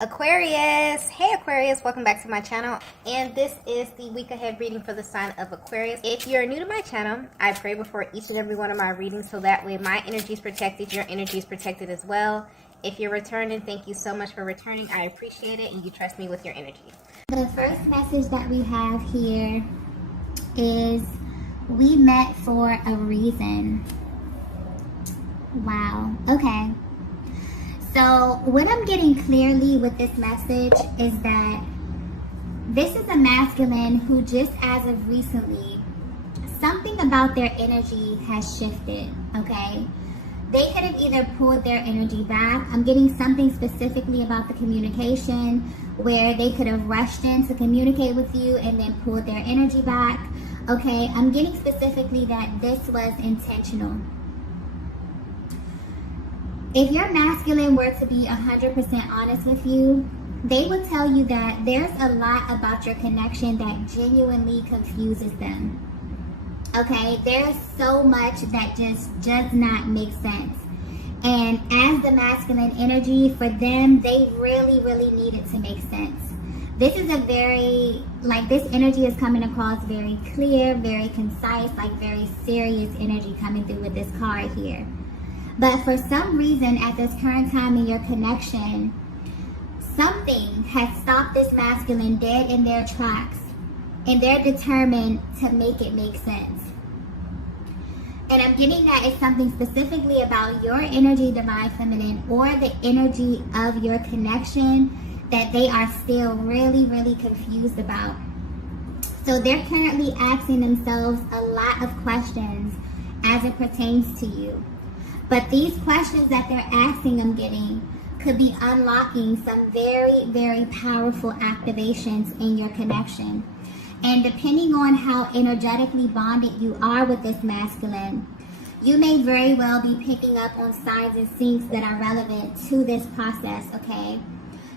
Aquarius. Hey Aquarius, welcome back to my channel, and this is the week ahead reading for the sign of Aquarius. If you're new to my channel, I pray before each and every one of my readings so that way my energy is protected, your energy is protected as well. If you're returning, thank you so much for returning. I appreciate it, and you trust me with your energy. The first message that we have here is we met for a reason. Wow. Okay. So what I'm getting clearly with this message is that this is a masculine who just as of recently, something about their energy has shifted, okay? They could have either pulled their energy back. I'm getting something specifically about the communication where they could have rushed in to communicate with you and then pulled their energy back, okay? I'm getting specifically that this was intentional. If your masculine were to be 100% honest with you, they would tell you that there's a lot about your connection that genuinely confuses them. Okay, there's so much that just does not make sense. And as the masculine energy, for them, they really need it to make sense. This is a very, this energy is coming across very clear, very concise, very serious energy coming through with this card here. But for some reason, at this current time in your connection, something has stopped this masculine dead in their tracks, and they're determined to make it make sense. And I'm getting that it's something specifically about your energy, divine feminine, or the energy of your connection that they are still really confused about. So they're currently asking themselves a lot of questions as it pertains to you. But these questions that they're asking, I'm getting, could be unlocking some very powerful activations in your connection. And depending on how energetically bonded you are with this masculine, you may very well be picking up on signs and syncs that are relevant to this process, okay?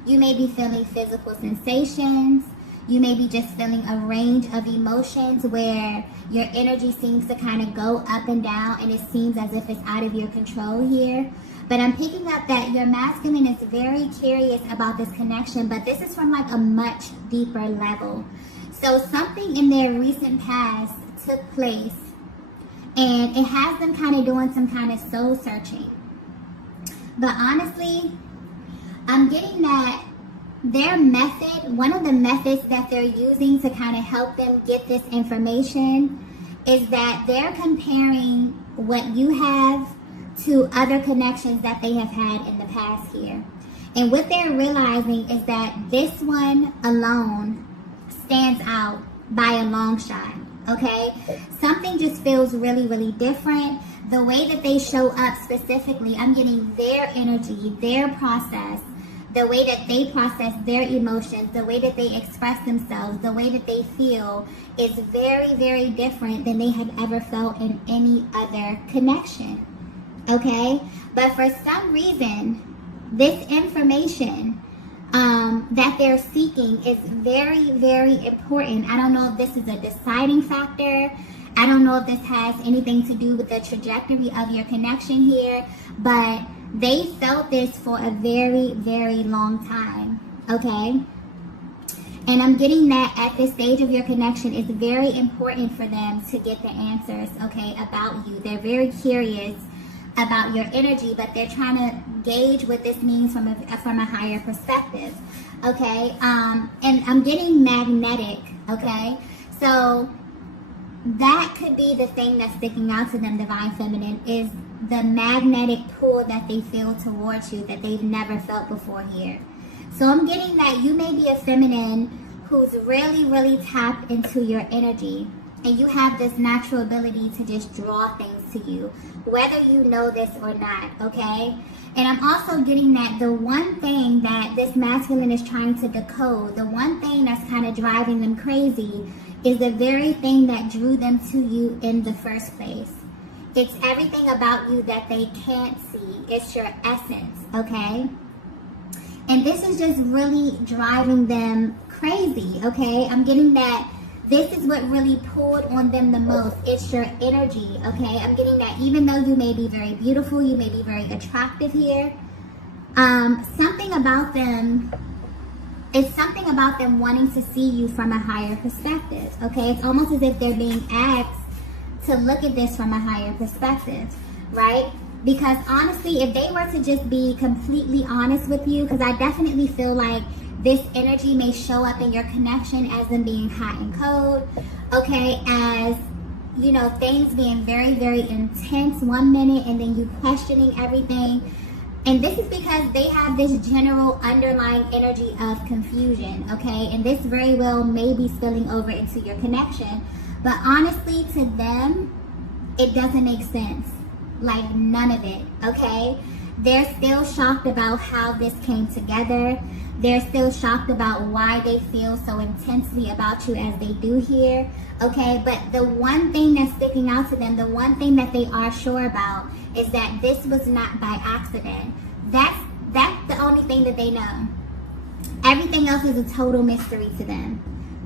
You may be feeling physical sensations. You may be just feeling a range of emotions where your energy seems to kind of go up and down, and it seems as if it's out of your control here. But I'm picking up that your masculine is very curious about this connection, but this is from a much deeper level. So something in their recent past took place, and it has them kind of doing some kind of soul searching. But honestly, I'm getting that their method, one of the methods that they're using to kind of help them get this information is that they're comparing what you have to other connections that they have had in the past here. And what they're realizing is that this one alone stands out by a long shot, okay? Something just feels really different. The way that they show up specifically, I'm getting their energy, their process, the way that they process their emotions, the way that they express themselves, the way that they feel is very different than they have ever felt in any other connection, okay? But for some reason, this information that they're seeking is very important. I don't know if this is a deciding factor. I don't know if this has anything to do with the trajectory of your connection here, but they felt this for a very long time, okay? And I'm getting that at this stage of your connection, it's very important for them to get the answers, okay, about you. They're very curious about your energy, but they're trying to gauge what this means from a higher perspective, okay? And I'm getting magnetic, okay? So that could be the thing that's sticking out to them, divine feminine, is the magnetic pull that they feel towards you that they've never felt before here. So I'm getting that you may be a feminine who's really tapped into your energy, and you have this natural ability to just draw things to you, whether you know this or not, okay? And I'm also getting that the one thing that this masculine is trying to decode, the one thing that's kind of driving them crazy, is the very thing that drew them to you in the first place. It's everything about you that they can't see. It's your essence, okay? And this is just really driving them crazy, okay? I'm getting that this is what really pulled on them the most. It's your energy, okay? I'm getting that even though you may be very beautiful, you may be very attractive here, something about them it's something about them wanting to see you from a higher perspective, okay? It's almost as if they're being asked to look at this from a higher perspective, right? Because honestly, if they were to just be completely honest with you, because I definitely feel like this energy may show up in your connection as them being hot and cold, okay? As, you know, things being very, very intense one minute and then you questioning everything. And this is because they have this general underlying energy of confusion, okay? And this very well may be spilling over into your connection. But honestly, to them, it doesn't make sense. Like, none of it, okay? They're still shocked about how this came together. They're still shocked about why they feel so intensely about you as they do here, okay? But the one thing that's sticking out to them, the one thing that they are sure about, is that this was not by accident. That's the only thing that they know. Everything else is a total mystery to them,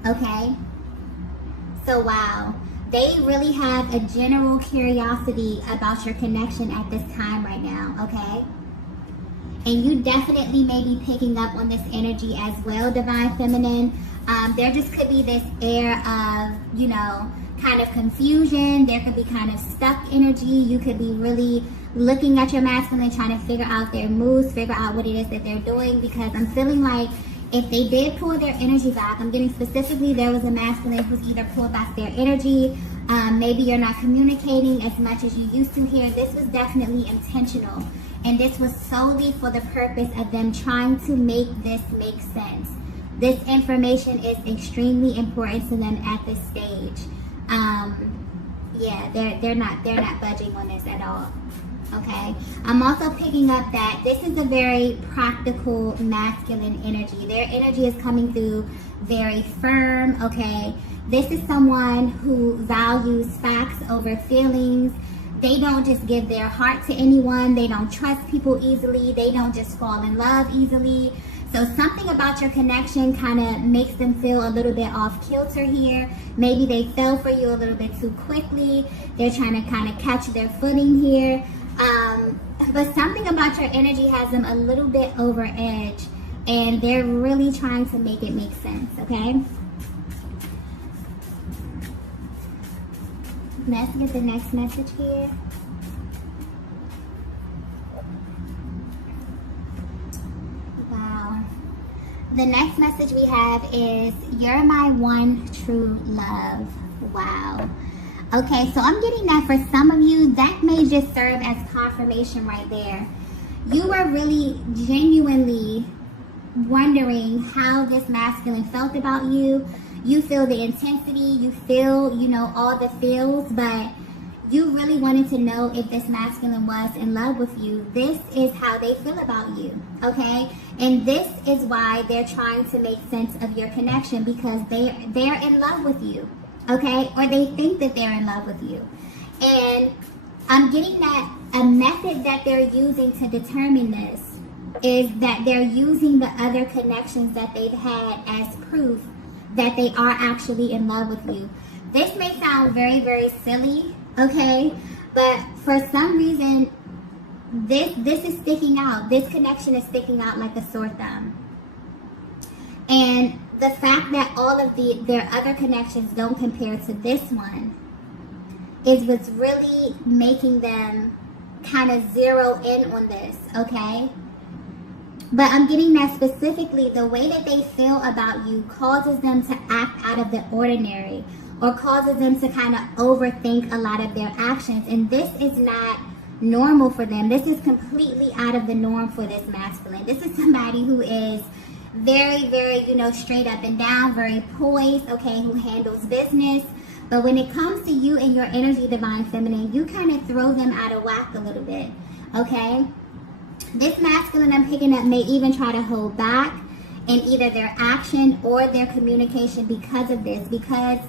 okay? So wow, they really have a general curiosity about your connection at this time right now, okay? And you definitely may be picking up on this energy as well, Divine Feminine. There just could be this air of, you know, kind of confusion. There could be kind of stuck energy. You could be really looking at your masculine, trying to figure out their moves, figure out what it is that they're doing, because I'm feeling like if they did pull their energy back, I'm getting specifically there was a masculine who's either pulled back their energy, maybe you're not communicating as much as you used to here. This was definitely intentional. And this was solely for the purpose of them trying to make this make sense. This information is extremely important to them at this stage. Yeah, they're not budging on this at all. Okay, I'm also picking up that this is a very practical masculine energy. Their energy is coming through very firm. Okay, this is someone who values facts over feelings. They don't just give their heart to anyone. They don't trust people easily. They don't just fall in love easily. So something about your connection kind of makes them feel a little bit off kilter here. Maybe they fell for you a little bit too quickly. They're trying to kind of catch their footing here. But something about your energy has them a little bit over edge, and they're really trying to make it make sense, okay? Let's get the next message here. Wow. The next message we have is, you're my one true love. Wow. Okay, so I'm getting that for some of you, that may just serve as confirmation right there. You were really genuinely wondering how this masculine felt about you. You feel the intensity, you feel, you know, all the feels, but you really wanted to know if this masculine was in love with you. This is how they feel about you, okay? And this is why they're trying to make sense of your connection, because they're in love with you, okay? Or they think that they're in love with you. And I'm getting that a method that they're using to determine this is that they're using the other connections that they've had as proof that they are actually in love with you. This may sound very, very silly, okay? But for some reason, this is sticking out. This connection is sticking out like a sore thumb. And the fact that all of their other connections don't compare to this one is what's really making them kind of zero in on this, okay? But I'm getting that specifically the way that they feel about you causes them to act out of the ordinary, or causes them to kind of overthink a lot of their actions. And this is not normal for them. This is completely out of the norm for this masculine. This is somebody who is very, very, you know, straight up and down, very poised, okay, who handles business. But when it comes to you and your energy, Divine Feminine, you kind of throw them out of whack a little bit, okay? This masculine I'm picking up may even try to hold back in either their action or their communication because of this. Because,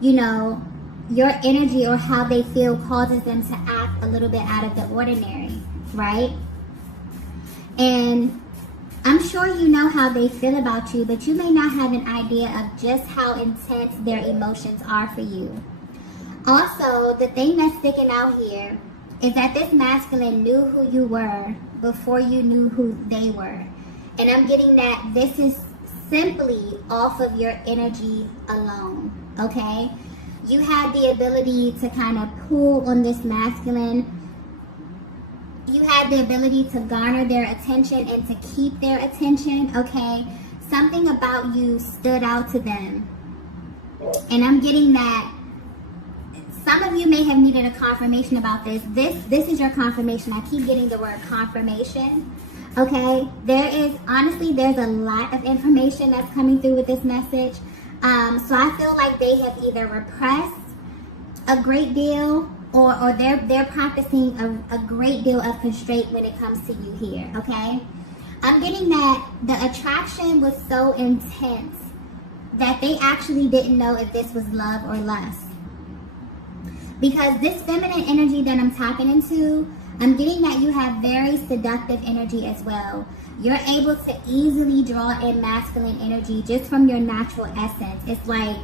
you know, your energy or how they feel causes them to act a little bit out of the ordinary, right? And I'm sure you know how they feel about you, but you may not have an idea of just how intense their emotions are for you. Also, the thing that's sticking out here is that this masculine knew who you were before you knew who they were. And I'm getting that this is simply off of your energy alone, okay? You had the ability to kind of pull on this masculine. You had the ability to garner their attention and to keep their attention, okay? Something about you stood out to them. And I'm getting that some of you may have needed a confirmation about this. This is your confirmation. I keep getting the word confirmation, okay? Honestly, there's a lot of information that's coming through with this message. So I feel like they have either repressed a great deal or they're practicing a great deal of constraint when it comes to you here, okay? I'm getting that the attraction was so intense that they actually didn't know if this was love or lust. Because this feminine energy that I'm tapping into, I'm getting that you have very seductive energy as well. You're able to easily draw in masculine energy just from your natural essence. It's like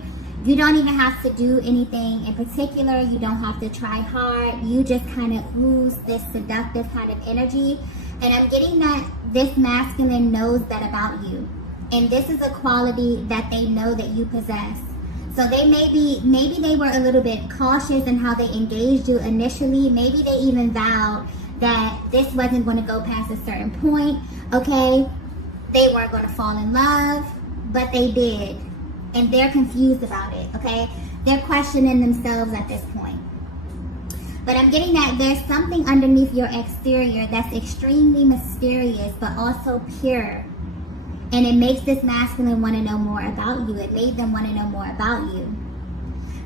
you don't even have to do anything in particular. You don't have to try hard. You just kind of ooze this seductive kind of energy. And I'm getting that this masculine knows that about you. And this is a quality that they know that you possess. So they maybe they were a little bit cautious in how they engaged you initially. Maybe they even vowed that this wasn't going to go past a certain point, okay? They weren't going to fall in love, but they did. And they're confused about it, okay? They're questioning themselves at this point. But I'm getting that there's something underneath your exterior that's extremely mysterious, but also pure. And it makes this masculine want to know more about you. It made them want to know more about you.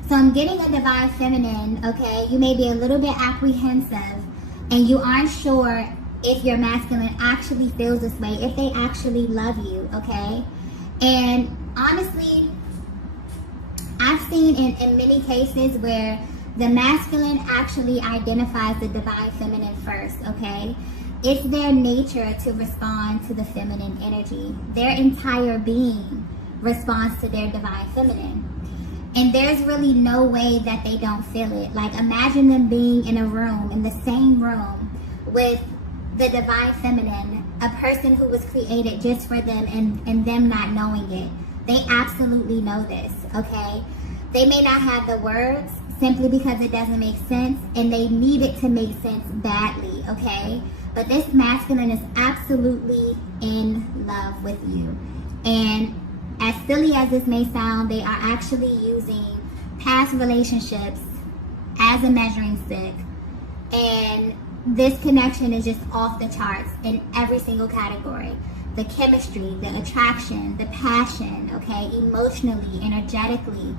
So I'm getting a divine feminine, okay? You may be a little bit apprehensive and you aren't sure if your masculine actually feels this way, if they actually love you, okay? And honestly, I've seen in many cases where the masculine actually identifies the divine feminine first, okay? It's their nature to respond to the feminine energy. Their entire being responds to their divine feminine. And there's really no way that they don't feel it. Like, imagine them being in a room, in the same room, with the divine feminine, a person who was created just for them and them not knowing it. They absolutely know this, okay? They may not have the words simply because it doesn't make sense, and they need it to make sense badly, okay? But this masculine is absolutely in love with you. And as silly as this may sound, they are actually using past relationships as a measuring stick. And this connection is just off the charts in every single category. The chemistry, the attraction, the passion, okay? Emotionally, energetically,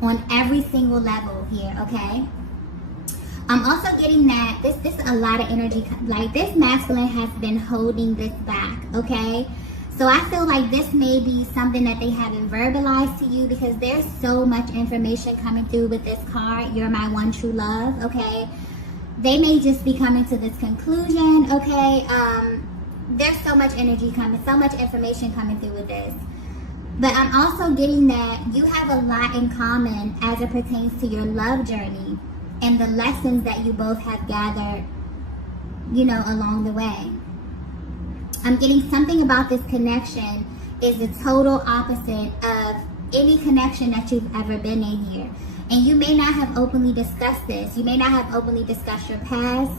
on every single level here, okay? I'm also getting that this is a lot of energy. Like, this masculine has been holding this back, okay? So I feel like this may be something that they haven't verbalized to you, because there's so much information coming through with this card. You're my one true love, okay? They may just be coming to this conclusion, okay? There's so much energy coming, so much information coming through with this. But I'm also getting that you have a lot in common as it pertains to your love journey and the lessons that you both have gathered, you know, along the way. I'm getting something about this connection is the total opposite of any connection that you've ever been in here. And you may not have openly discussed this. You may not have openly discussed your past,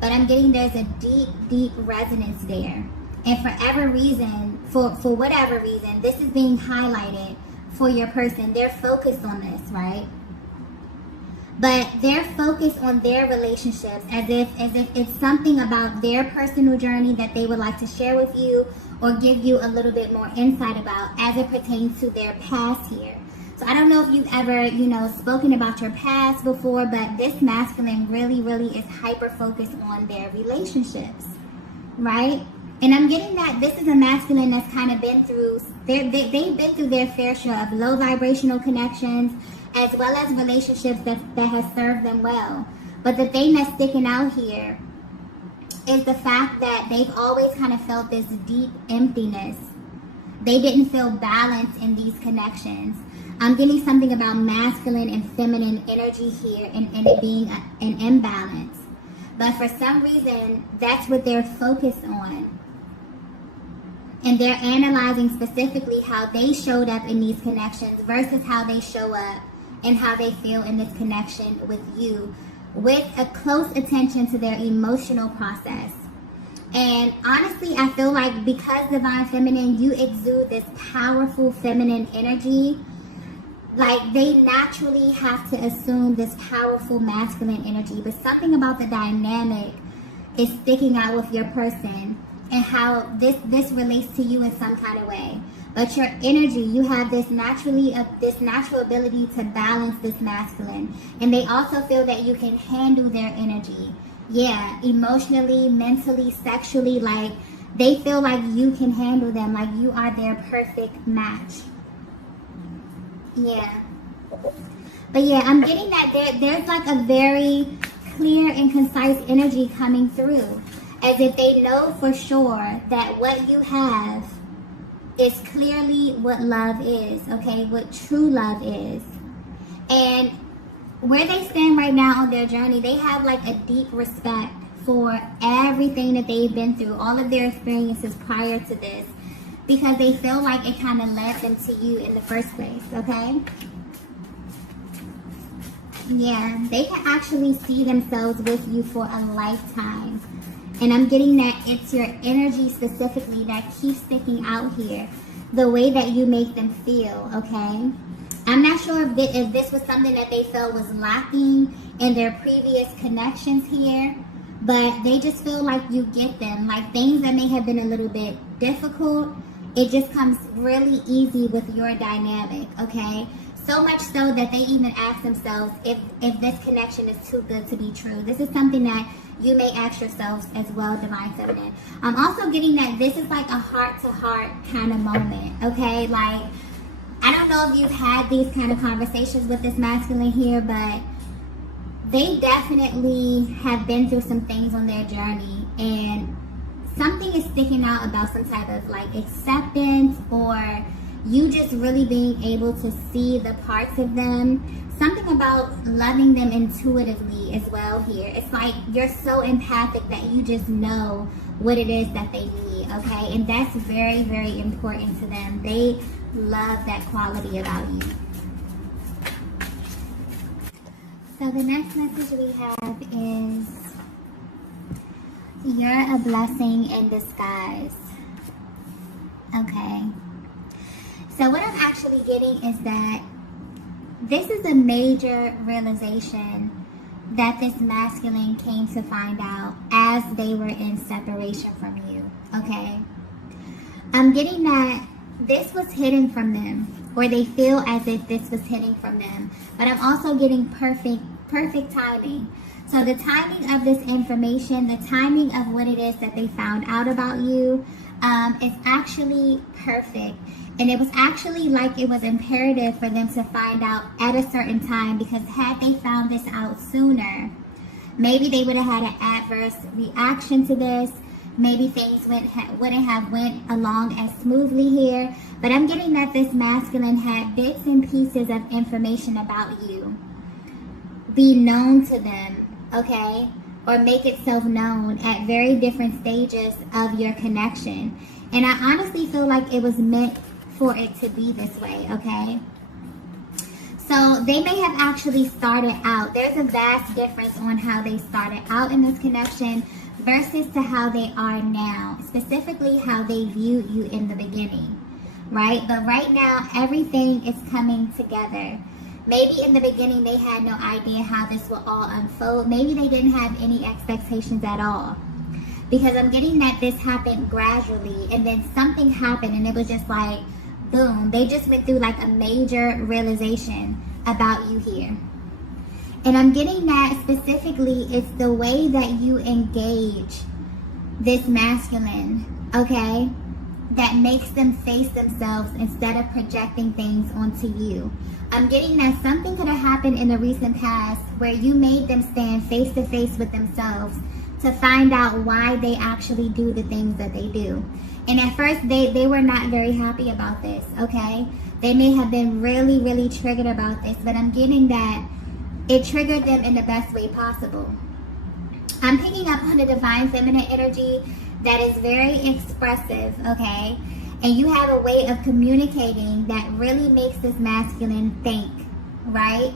but I'm getting there's a deep, deep resonance there. And for whatever reason, this is being highlighted for your person. They're focused on this, right? But they're focused on their relationships as if it's something about their personal journey that they would like to share with you or give you a little bit more insight about as it pertains to their past here. So I don't know if you've ever, you know, spoken about your past before, but this masculine really, really is hyper-focused on their relationships, right? And I'm getting that this is a masculine that's kind of been through, they've been through their fair share of low vibrational connections, as well as relationships that has served them well. But the thing that's sticking out here is the fact that they've always kind of felt this deep emptiness. They didn't feel balance in these connections. I'm getting something about masculine and feminine energy here and it being an imbalance. But for some reason, that's what they're focused on. And they're analyzing specifically how they showed up in these connections versus how they show up and how they feel in this connection with you, with a close attention to their emotional process. And honestly, I feel like because Divine Feminine, you exude this powerful feminine energy. Like, they naturally have to assume this powerful masculine energy, but something about the dynamic is sticking out with your person and how this relates to you in some kind of way. But your energy, you have this natural ability to balance this masculine, and they also feel that you can handle their energy. Yeah, emotionally, mentally, sexually, like they feel like you can handle them, like you are their perfect match. Yeah. But yeah, I'm getting that there's like a very clear and concise energy coming through, as if they know for sure that what you have is clearly what love is, okay? What true love is. And where they stand right now on their journey, they have like a deep respect for everything that they've been through, all of their experiences prior to this, because they feel like it kind of led them to you in the first place, okay? Yeah, they can actually see themselves with you for a lifetime. And I'm getting that it's your energy specifically that keeps sticking out here. The way that you make them feel, okay? I'm not sure if this was something that they felt was lacking in their previous connections here, but they just feel like you get them. Like things that may have been a little bit difficult, it just comes really easy with your dynamic, okay? So much so that they even ask themselves if this connection is too good to be true. This is something that you may ask yourselves as well, Divine Feminine. I'm also getting that this is like a heart-to-heart kind of moment, okay? Like, I don't know if you've had these kind of conversations with this masculine here, but they definitely have been through some things on their journey, and something is sticking out about some type of like acceptance, or you just really being able to see the parts of them. Something about loving them intuitively as well here. It's like you're so empathic that you just know what it is that they need, okay? And that's very, very important to them. They love that quality about you. So the next message we have is, you're a blessing in disguise. Okay. So what I'm actually getting is that this is a major realization that this masculine came to find out as they were in separation from you, okay? I'm getting that this was hidden from them, or they feel as if this was hidden from them. But I'm also getting perfect timing. So the timing of this information, the timing of what it is that they found out about you, is actually perfect. And it was actually like it was imperative for them to find out at a certain time, because had they found this out sooner, maybe they would have had an adverse reaction to this. Maybe things wouldn't have went along as smoothly here. But I'm getting that this masculine had bits and pieces of information about you be known to them, okay? Or make itself known at very different stages of your connection. And I honestly feel like it was meant for it to be this way, okay? So they may have actually started out. There's a vast difference on how they started out in this connection versus to how they are now, specifically how they viewed you in the beginning, right? But right now, everything is coming together. Maybe in the beginning, they had no idea how this will all unfold. Maybe they didn't have any expectations at all. Because I'm getting that this happened gradually, and then something happened, and it was just like, boom. They just went through like a major realization about you here. And I'm getting that specifically it's the way that you engage this masculine, okay, that makes them face themselves instead of projecting things onto you. I'm getting that something could have happened in the recent past where you made them stand face to face with themselves to find out why they actually do the things that they do. And at first, they were not very happy about this, okay? They may have been really, really triggered about this, but I'm getting that it triggered them in the best way possible. I'm picking up on the Divine Feminine energy that is very expressive, okay? And you have a way of communicating that really makes this masculine think, right?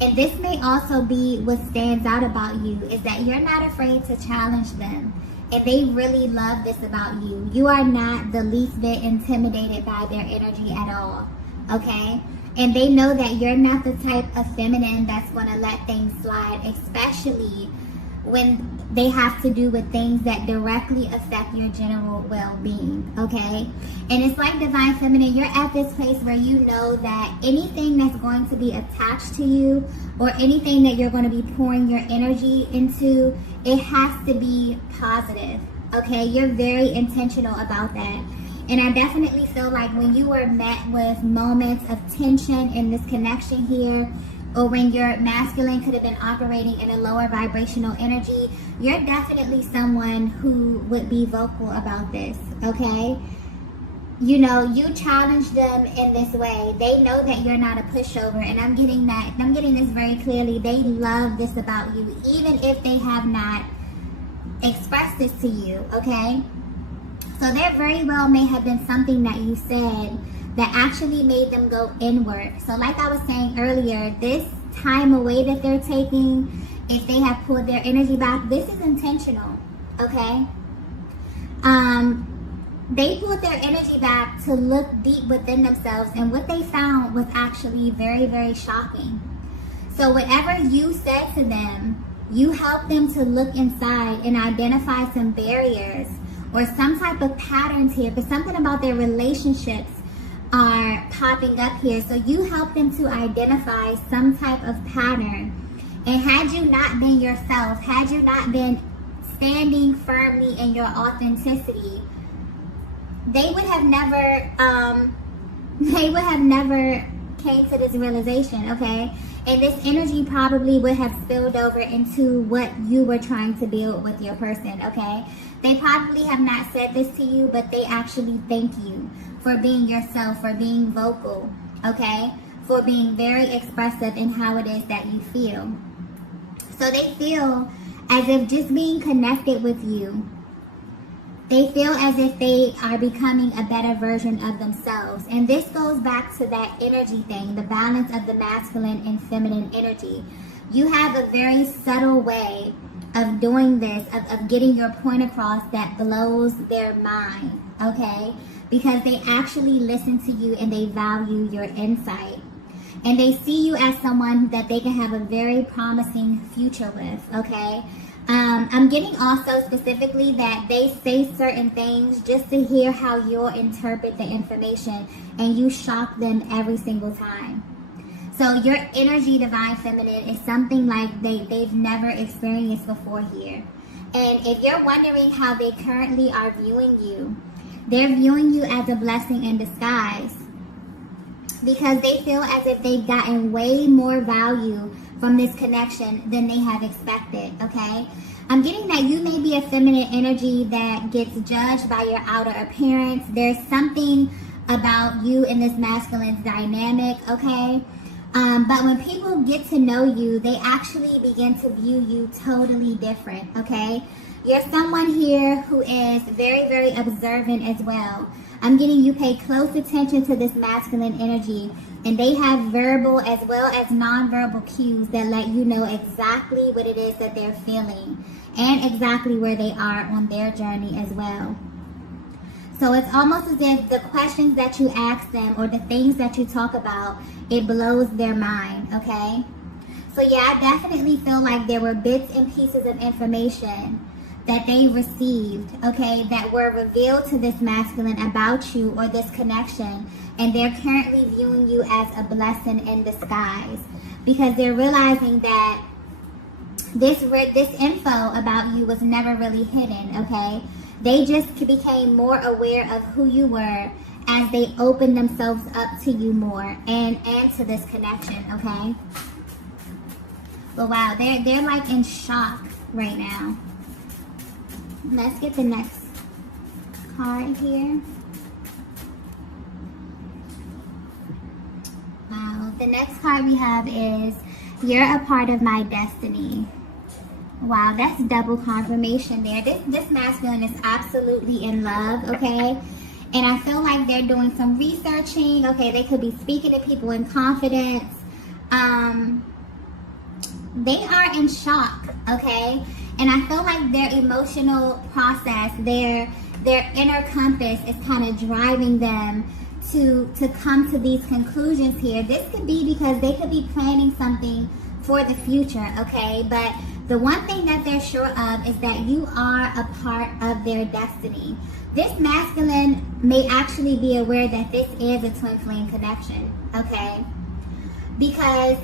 And this may also be what stands out about you, is that you're not afraid to challenge them. And they really love this about you. You are not the least bit intimidated by their energy at all, okay? And they know that you're not the type of feminine that's going to let things slide, especially when they have to do with things that directly affect your general well-being, okay? And it's like Divine Feminine, you're at this place where you know that anything that's going to be attached to you or anything that you're going to be pouring your energy into, it has to be positive, okay? You're very intentional about that. And I definitely feel like when you were met with moments of tension in this connection here, or when your masculine could have been operating in a lower vibrational energy, you're definitely someone who would be vocal about this, okay? You know, you challenge them in this way. They know that you're not a pushover, and I'm getting this very clearly. They love this about you, even if they have not expressed this to you, okay? So there very well may have been something that you said that actually made them go inward. So like I was saying earlier, this time away that they're taking, if they have pulled their energy back, this is intentional, okay? They pulled their energy back to look deep within themselves, and what they found was actually very, very shocking. So whatever you said to them, you helped them to look inside and identify some barriers or some type of patterns here, but something about their relationships are popping up here. So you help them to identify some type of pattern. And had you not been yourself, had you not been standing firmly in your authenticity, they would have never came to this realization, okay? And this energy probably would have spilled over into what you were trying to build with your person, okay? They probably have not said this to you, but they actually thank you for being yourself, for being vocal, okay? For being very expressive in how it is that you feel. So they feel as if just being connected with you, they feel as if they are becoming a better version of themselves. And this goes back to that energy thing, the balance of the masculine and feminine energy. You have a very subtle way of doing this, of getting your point across that blows their mind, okay? Because they actually listen to you and they value your insight. And they see you as someone that they can have a very promising future with, okay? I'm getting also specifically that they say certain things just to hear how you'll interpret the information, and you shock them every single time. So your energy, Divine Feminine, is something like they've never experienced before here. And if you're wondering how they currently are viewing you, they're viewing you as a blessing in disguise, because they feel as if they've gotten way more value from this connection than they have expected, okay? I'm getting that you may be a feminine energy that gets judged by your outer appearance. There's something about you in this masculine dynamic, okay? But when people get to know you, they actually begin to view you totally different, okay? You're someone here who is very, very observant as well. I'm getting you pay close attention to this masculine energy, and they have verbal as well as nonverbal cues that let you know exactly what it is that they're feeling and exactly where they are on their journey as well. So it's almost as if the questions that you ask them or the things that you talk about, it blows their mind, okay? So yeah, I definitely feel like there were bits and pieces of information that they received, okay, that were revealed to this masculine about you or this connection, and they're currently viewing you as a blessing in disguise, because they're realizing that this info about you was never really hidden, okay? They just became more aware of who you were as they opened themselves up to you more and to this connection, okay? But wow, they're like in shock right now. Let's get the next card here. Wow, the next card we have is, you're a part of my destiny. Wow, that's double confirmation there. This masculine is absolutely in love, okay? And I feel like they're doing some researching. Okay, they could be speaking to people in confidence. They are in shock, okay? And I feel like their emotional process, their inner compass is kind of driving them to come to these conclusions here. This could be because they could be planning something for the future, okay? But the one thing that they're sure of is that you are a part of their destiny. This masculine may actually be aware that this is a twin flame connection, okay? Because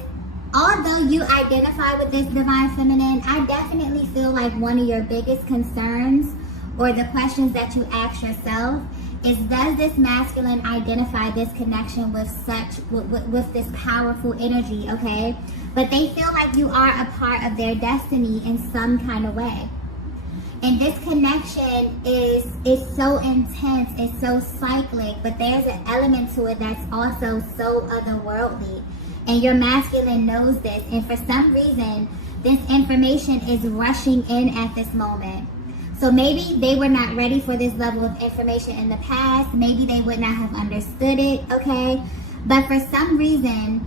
although you identify with this divine feminine, I definitely feel like one of your biggest concerns or the questions that you ask yourself is, does this masculine identify this connection with this powerful energy, okay? But they feel like you are a part of their destiny in some kind of way. And this connection is so intense, it's so cyclic, but there's an element to it that's also so otherworldly. And your masculine knows this, and for some reason, this information is rushing in at this moment. So maybe they were not ready for this level of information in the past. Maybe they would not have understood it, okay? But for some reason,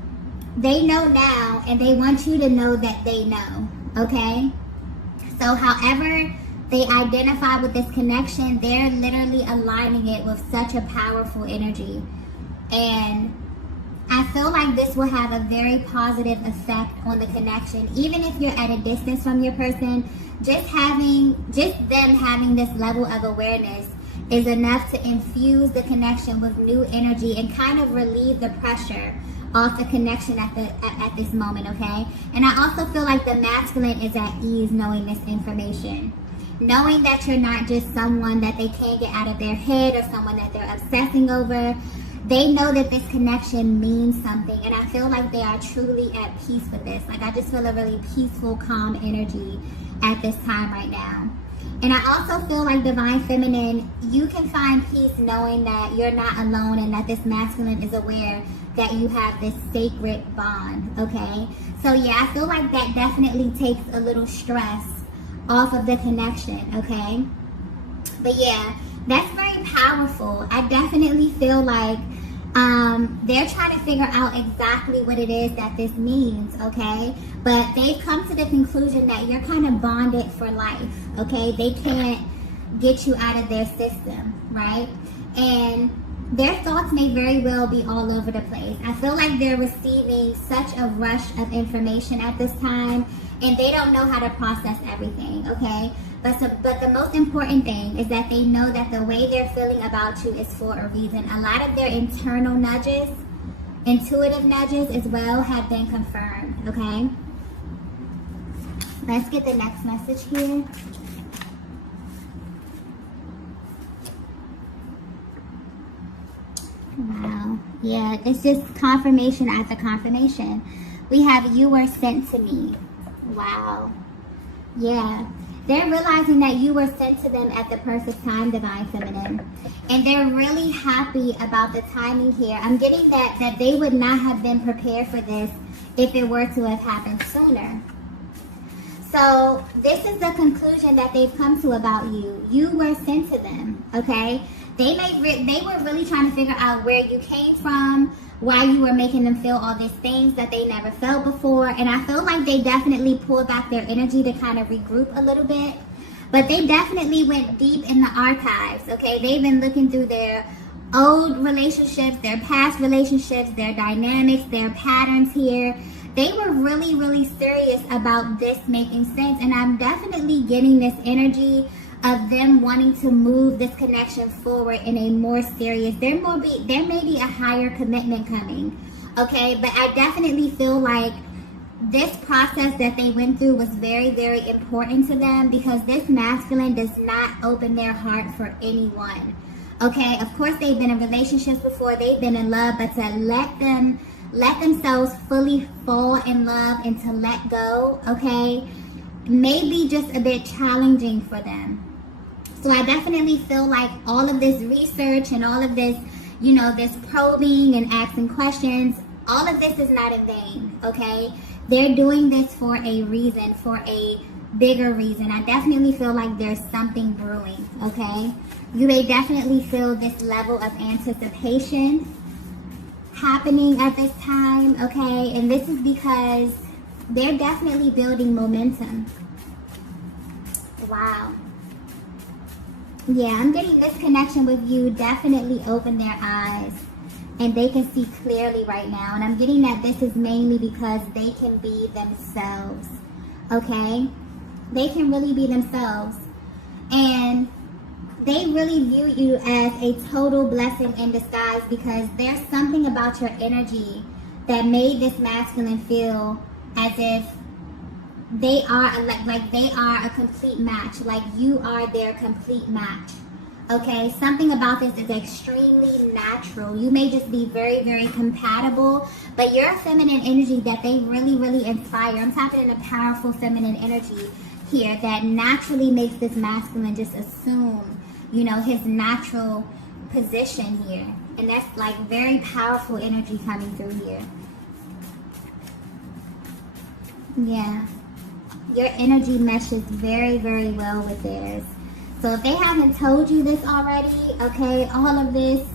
they know now, and they want you to know that they know, okay? So however they identify with this connection, they're literally aligning it with such a powerful energy. And I feel like this will have a very positive effect on the connection. Even if you're at a distance from your person, just them having this level of awareness is enough to infuse the connection with new energy and kind of relieve the pressure off the connection at this moment, okay? And I also feel like the masculine is at ease knowing this information. Knowing that you're not just someone that they can't get out of their head or someone that they're obsessing over. They know that this connection means something, and I feel like they are truly at peace with this. Like, I just feel a really peaceful, calm energy at this time right now. And I also feel like divine feminine, you can find peace knowing that you're not alone and that this masculine is aware that you have this sacred bond, okay? So yeah, I feel like that definitely takes a little stress off of the connection, okay? But yeah, that's very powerful. I definitely feel like they're trying to figure out exactly what it is that this means, okay? But they've come to the conclusion that you're kind of bonded for life, okay? They can't get you out of their system, right? And their thoughts may very well be all over the place. I feel like they're receiving such a rush of information at this time, and they don't know how to process everything, okay? But the most important thing is that they know that the way they're feeling about you is for a reason. A lot of their internal nudges, intuitive nudges as well, have been confirmed, okay? Let's get the next message here. Wow. Yeah, it's just confirmation after confirmation. We have, you were sent to me. Wow. Yeah. They're realizing that you were sent to them at the perfect time, divine feminine. And they're really happy about the timing here. I'm getting that they would not have been prepared for this if it were to have happened sooner. So this is the conclusion that they've come to about you. You were sent to them, okay? They were really trying to figure out where you came from, why you were making them feel all these things that they never felt before. And I feel like they definitely pulled back their energy to kind of regroup a little bit. But they definitely went deep in the archives, okay? They've been looking through their old relationships, their past relationships, their dynamics, their patterns here. They were really, really serious about this making sense. And I'm definitely getting this energy of them wanting to move this connection forward in a more serious, there may be a higher commitment coming, okay? But I definitely feel like this process that they went through was very, very important to them, because this masculine does not open their heart for anyone, okay? Of course, they've been in relationships before, they've been in love, but to let themselves fully fall in love and to let go, okay, may be just a bit challenging for them. So I definitely feel like all of this research and all of this, you know, this probing and asking questions, all of this is not in vain, okay? They're doing this for a reason, for a bigger reason. I definitely feel like there's something brewing, okay? You may definitely feel this level of anticipation happening at this time, okay? And this is because they're definitely building momentum. Wow. Yeah, I'm getting this connection with you definitely open their eyes and they can see clearly right now. And I'm getting that this is mainly because they can be themselves, okay? They can really be themselves. And they really view you as a total blessing in disguise because there's something about your energy that made this masculine feel as if they are like they are a complete match, like you are their complete match. Okay, something about this is extremely natural. You may just be very, very compatible, but you're a feminine energy that they really, really inspire. I'm tapping in a powerful feminine energy here that naturally makes this masculine just assume, you know, his natural position here. And that's like very powerful energy coming through here. Yeah. Your energy meshes very, very well with theirs. So if they haven't told you this already, okay, all of this,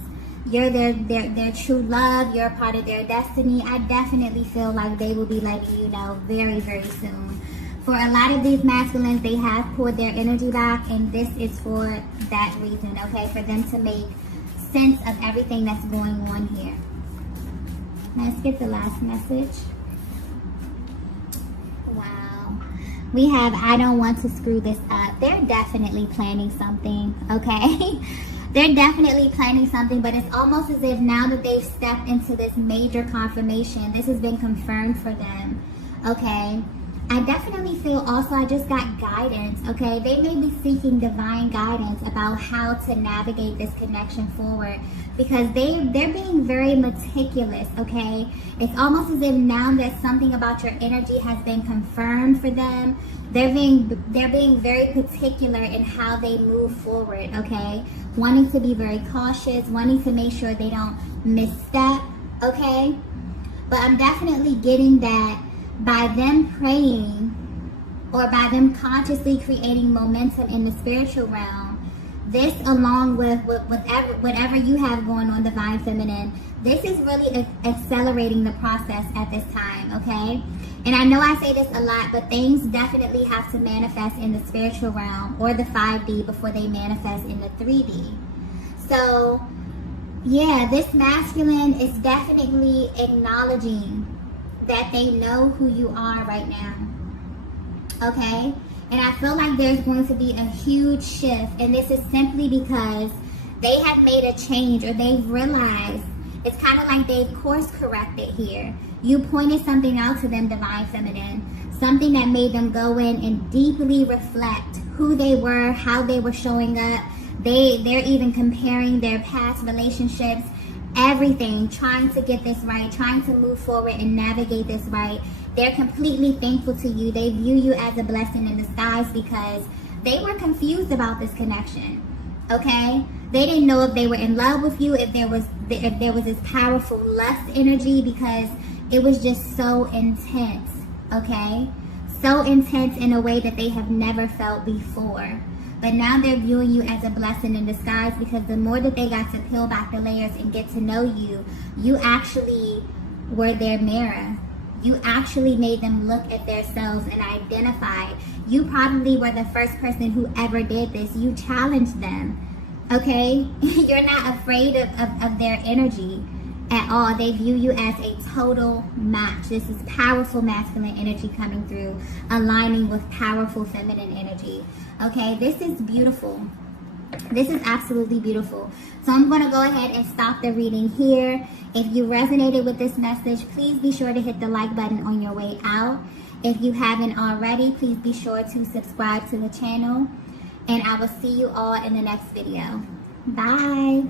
you're their true love, you're a part of their destiny, I definitely feel like they will be letting you know very, very soon. For a lot of these masculines, they have pulled their energy back, and this is for that reason, okay, for them to make sense of everything that's going on here. Let's get the last message. We have, I don't want to screw this up. They're definitely planning something, okay? They're definitely planning something, but it's almost as if now that they've stepped into this major confirmation, this has been confirmed for them, okay? I definitely feel also I just got guidance, okay? They may be seeking divine guidance about how to navigate this connection forward because they're being very meticulous, okay? It's almost as if now that something about your energy has been confirmed for them, they're being very particular in how they move forward, okay? Wanting to be very cautious, wanting to make sure they don't misstep, okay? But I'm definitely getting that by them praying or by them consciously creating momentum in the spiritual realm, this along with whatever you have going on, divine feminine, this is really accelerating the process at this time, okay? And I know I say this a lot, but things definitely have to manifest in the spiritual realm or the 5D before they manifest in the 3D. So yeah, this masculine is definitely acknowledging that they know who you are right now, okay? And I feel like there's going to be a huge shift, and this is simply because they have made a change or they've realized, it's kind of like they've course corrected here. You pointed something out to them, divine feminine, something that made them go in and deeply reflect who they were, how they were showing up. They're even comparing their past relationships, everything, trying to get this right, trying to move forward and navigate this right. They're completely thankful to you. They view you as a blessing in disguise because they were confused about this connection, okay? They didn't know if they were in love with you, if there was this powerful lust energy, because it was just so intense, okay? So intense in a way that they have never felt before. But now they're viewing you as a blessing in disguise because the more that they got to peel back the layers and get to know you, you actually were their mirror. You actually made them look at themselves and identify. You probably were the first person who ever did this. You challenged them, okay? You're not afraid of their energy at all. They view you as a total match. This is powerful masculine energy coming through, aligning with powerful feminine energy. Okay, this is beautiful. This is absolutely beautiful. So I'm going to go ahead and stop the reading here. If you resonated with this message, please be sure to hit the like button on your way out. If you haven't already, please be sure to subscribe to the channel. And I will see you all in the next video. Bye.